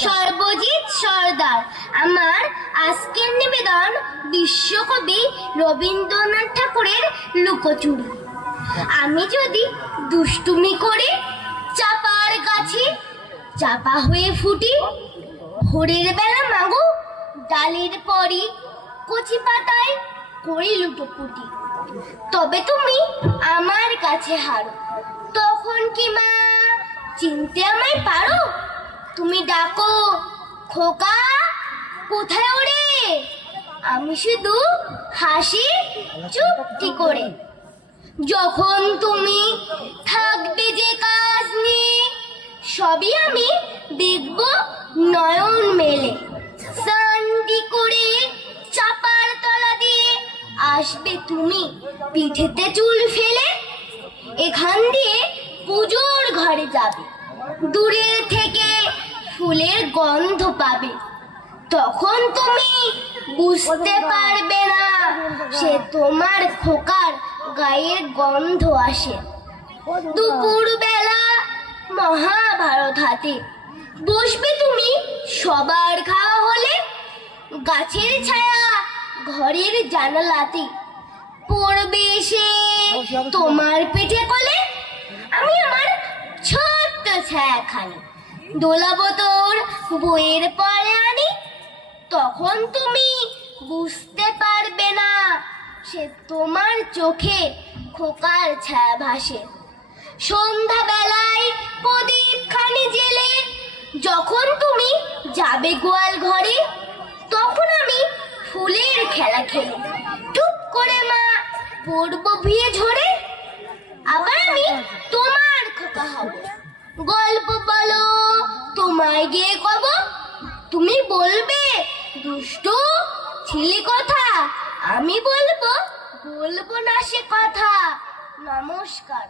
সর্বজিৎ সর্দার। আমার আজকের নিবেদন বিশ্বকবি রবীন্দ্রনাথ ঠাকুরের লুকোচুরি। আমি যদি দুষ্টুমি করে চাপার গাছে চাপা হয়ে ফুটি, ভোরের বেলা মাগো ডালের পরই কচি পাতায় করি লুটোপুটি, তবে তুমি আমার কাছে হারো। তখন কি মা চিনতে আমায় পারো? তুমি ডাকো, খোকা কোথায় ওরে? আমি শুধু হাসি চুপটি করে। যখন তুমি থাকবে যে কাজ নিয়ে, সবই আমি দেখব নয়ন মেলে। সান্ডি করে চাপার তলা দিয়ে আসবে তুমি পিঠেতে চুল ফেলে। এখান দিয়ে পুজোর ঘরে যাবে, দূরের থেকে ফুলের গন্ধ পাবে। তখন তুমি বুঝতে পারবে না সে তোমার খোকার গায়ের গন্ধ আসে। দুপুর বেলা মহাভারত হাতে বসবে তুমি সবার খাওয়া হলে। গাছের ছায়া ঘরের জানালাতে পড়বে এসে তোমার পিঠে কোলে। আমি আমার ছোট্ট ছায়াখানি দোলাবো তোর বইয়ের পরে আনি। তখন তুমি বুঝতে পারবে না সে তোমার চোখে খোকার ছায়া ভাসে। সন্ধ্যা বেলায় প্রদীপ খানি জেলে যখন তুমি যাবে গোয়াল ঘরে, তখন আমি ফুলের খেলা খেলি। টুক করে মা পড়বো ভিয়ে ঝরে। আবার আমি তোমার খোকা হব, গল্প বলো তোমায় গিয়ে কব। তুমি বলবে দুষ্টু ছিলি কথা, আমি বলবো না সে কথা। নমস্কার।